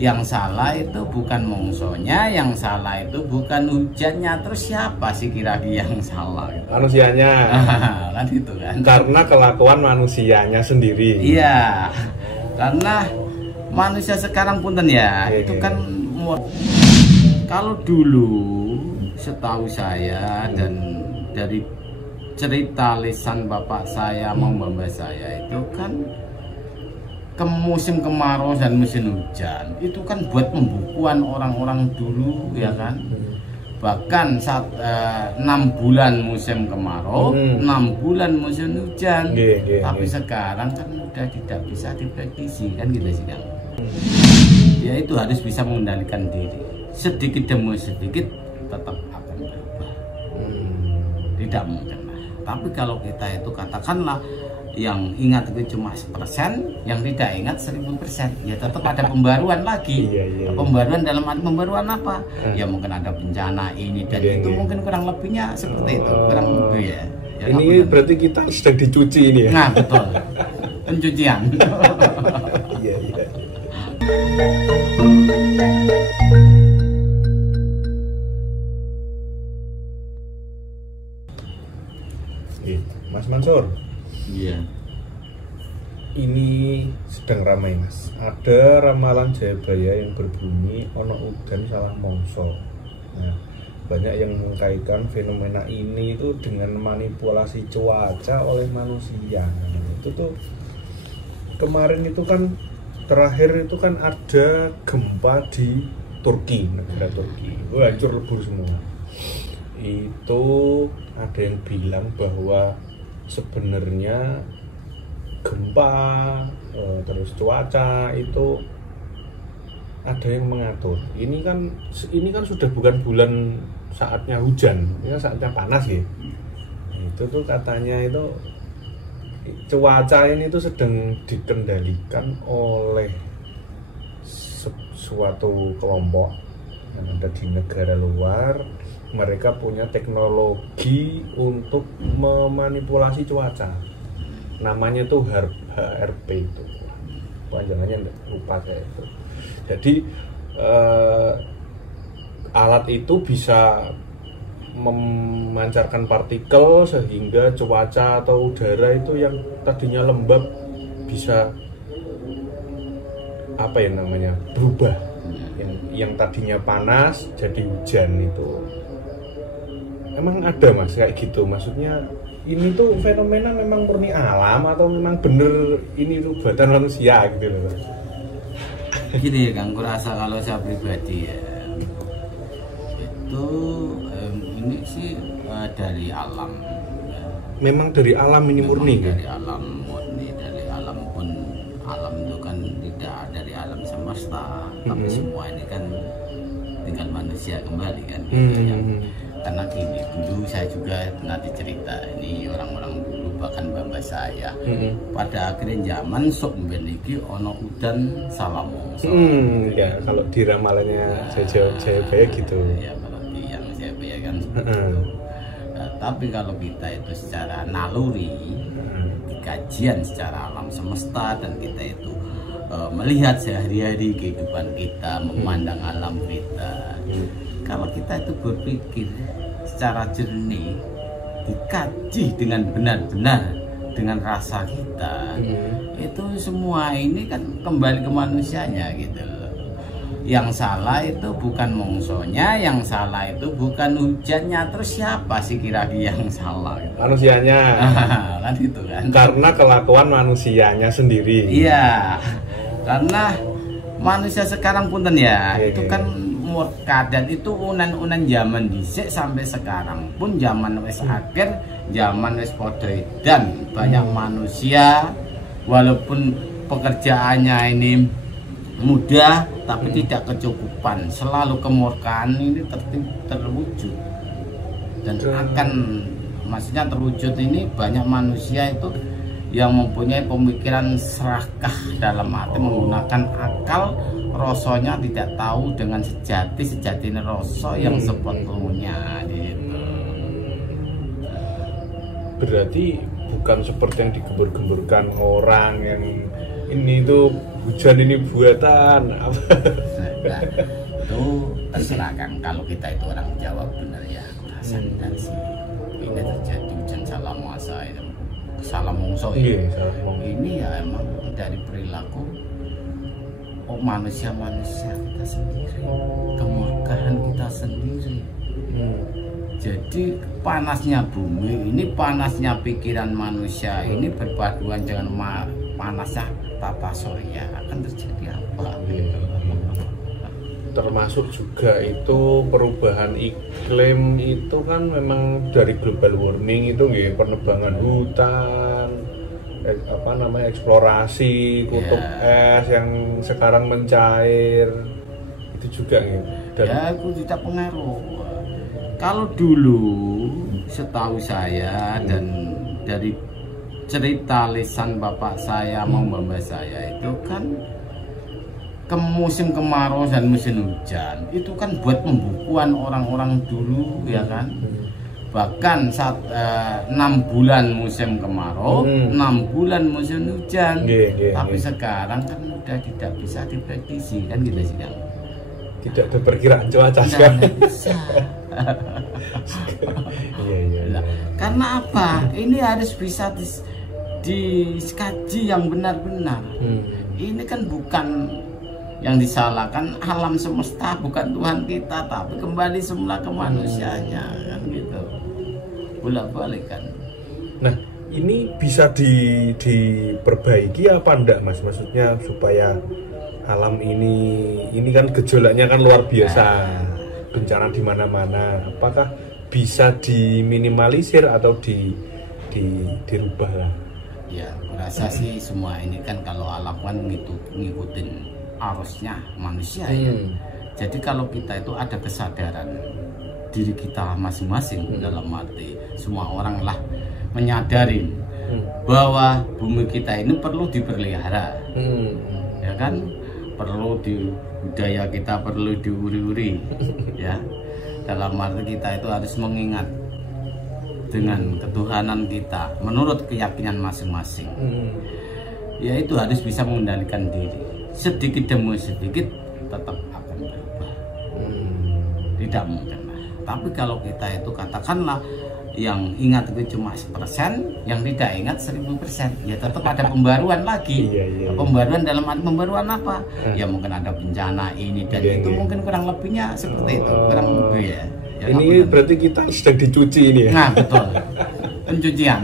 Yang salah itu bukan mongsonya, yang salah itu bukan hujannya. Terus siapa sih kira-kira yang salah? Manusianya. Kan gitu kan. Karena kelakuan manusianya sendiri. Iya. Karena manusia sekarang punten ya, itu kan kalau dulu setahu saya dan dari cerita lisan bapak saya, mbak saya itu kan ke musim kemarau dan musim hujan itu kan buat pembukuan orang-orang dulu ya kan. Bahkan saat 6 bulan musim kemarau, 6 bulan musim hujan. Tapi sekarang kan udah tidak bisa diprediksi kan gitu sih kan. Ya itu harus bisa mengendalikan diri. Sedikit demi sedikit tetap akan berubah. Tidak mungkin lah. Tapi kalau kita itu katakanlah yang ingat itu cuma 1%, yang tidak ingat 1000%, ya tetap ada pembaruan lagi. Pembaruan dalam arti pembaruan apa? Ya mungkin ada bencana ini dan itu mungkin kurang lebihnya seperti itu, kurang lebih ya. Ini berarti kita sedang dicuci ini ya? Nah betul, pencucian. Iya. Mas Mansur. Iya. Ini sedang ramai mas. Ada ramalan Jayabaya yang berbunyi ono udan salah mongso. Nah, banyak yang mengkaitkan fenomena ini itu dengan manipulasi cuaca oleh manusia. Nah, itu tuh kemarin itu kan terakhir itu kan ada gempa di Turki, negara Turki. Wah, hancur lebur semua. Itu ada yang bilang bahwa sebenarnya gempa terus cuaca itu ada yang mengatur. Ini kan sudah bukan bulan saatnya hujan, ya saatnya panas ya. Itu tuh katanya itu cuaca ini tuh sedang dikendalikan oleh suatu kelompok yang ada di negara luar. Mereka punya teknologi untuk memanipulasi cuaca. Namanya tuh HRP itu. Panjangannya lupa saya itu. Jadi alat itu bisa memancarkan partikel sehingga cuaca atau udara itu yang tadinya lembab bisa berubah. Yang tadinya panas jadi hujan itu. Emang ada mas kayak gitu, maksudnya ini tuh fenomena memang murni alam atau memang bener ini tuh buatan manusia gitu loh? Gini ya Kang, kurasa kalau saya pribadi ya itu ini sih dari alam ya. Memang dari alam ini murni? Dari alam murni, dari alam pun alam itu kan tidak dari alam semesta, tapi semua ini kan tinggal manusia kembali kan gitu ya. Karena gini, dulu saya juga nanti cerita ini orang-orang dulu bahkan bapak saya pada akhirnya zaman sok memiliki ono udan salah mongso. Ya kalau di ramalannya Jayabaya gitu. Ya kalau di yang Jayabaya kan seperti itu. Nah, tapi kalau kita itu secara naluri, kajian secara alam semesta dan kita itu melihat sehari-hari kehidupan kita, memandang alam kita. Kalau kita itu berpikir secara jernih, dikaji dengan benar-benar dengan rasa kita, itu semua ini kan kembali ke manusianya gitu loh. Yang salah itu bukan mongsonya, yang salah itu bukan hujannya. Terus siapa sih kira-kira yang salah? Manusianya. Kan gitu kan. Karena kelakuan manusianya sendiri. Iya. Karena manusia sekarang punten ya, itu kan keadaan itu unan-unan zaman dhisik sampai sekarang pun zaman wis akhir, zaman wis padha edan. Banyak manusia walaupun pekerjaannya ini mudah tapi tidak kecukupan, selalu kemurkaan ini terwujud dan akan maksudnya terwujud ini. Banyak manusia itu yang mempunyai pemikiran serakah dalam arti menggunakan akal, rasanya tidak tahu dengan sejati rasa yang sebetulnya gitu. Berarti bukan seperti yang digembur-gemburkan orang yang ini tuh hujan ini buatan apa? Nah, itu terserah kan, kalau kita itu orang Jawa benar ya, sadar sih ini terjadi hujan salah masa itu, salah mongso Iya, ya. salah mongso. Ini ya emang dari perilaku manusia kita sendiri, kemurkaan kita sendiri. Jadi panasnya bumi ini, panasnya pikiran manusia ini berpaduan dengan panasnya tata surya, akan terjadi apa? Termasuk juga itu perubahan iklim itu kan memang dari global warming itu nggih, penebangan hutan, apa namanya, eksplorasi kutub es yang sekarang mencair itu juga nggih. Ya, itu tidak pengaruh. Kalau dulu setahu saya dan dari cerita lisan bapak saya maupun mbak saya itu kan ke musim kemarau dan musim hujan itu kan buat pembukuan orang-orang dulu ya kan. Bahkan saat 6 bulan musim kemarau, 6 bulan musim hujan. Tapi sekarang kan udah tidak bisa diprediksi kan gitu sih kan. Tidak ada perkiraan cuaca sekarang. Bisa. Iya. Karena apa? Ini harus bisa dikaji yang benar-benar. Ini kan bukan yang disalahkan alam semesta, bukan Tuhan kita, tapi kembali semula ke manusianya kan gitu. Bolak-balik kan. Nah, ini bisa diperbaiki apa enggak Mas? Maksudnya supaya alam ini kan gejolaknya kan luar biasa, bencana di mana-mana. Apakah bisa diminimalisir atau dirubah lah? Ya, rasa sih semua ini kan kalau alam kan ngikutin arusnya manusia ya. Jadi kalau kita itu ada kesadaran diri kita masing-masing, dalam arti semua orang lah menyadari bahwa bumi kita ini perlu dipelihara, ya kan, perlu di budaya kita perlu diuri-uri, ya. Dalam arti kita itu harus mengingat dengan ketuhanan kita menurut keyakinan masing-masing. Ya itu harus bisa mengendalikan diri. Sedikit demi sedikit tetap akan berubah. Tidak mungkin lah. Tapi kalau kita itu katakanlah yang ingat itu cuma 1%, yang tidak ingat 1000%, ya tetap ada pembaruan lagi. Pembaruan dalam arti pembaruan apa? Ya mungkin ada bencana ini dan itu mungkin kurang lebihnya seperti itu, kurang lebih ya. Ini berarti kita sedang dicuci ini ya? Nah betul, pencucian.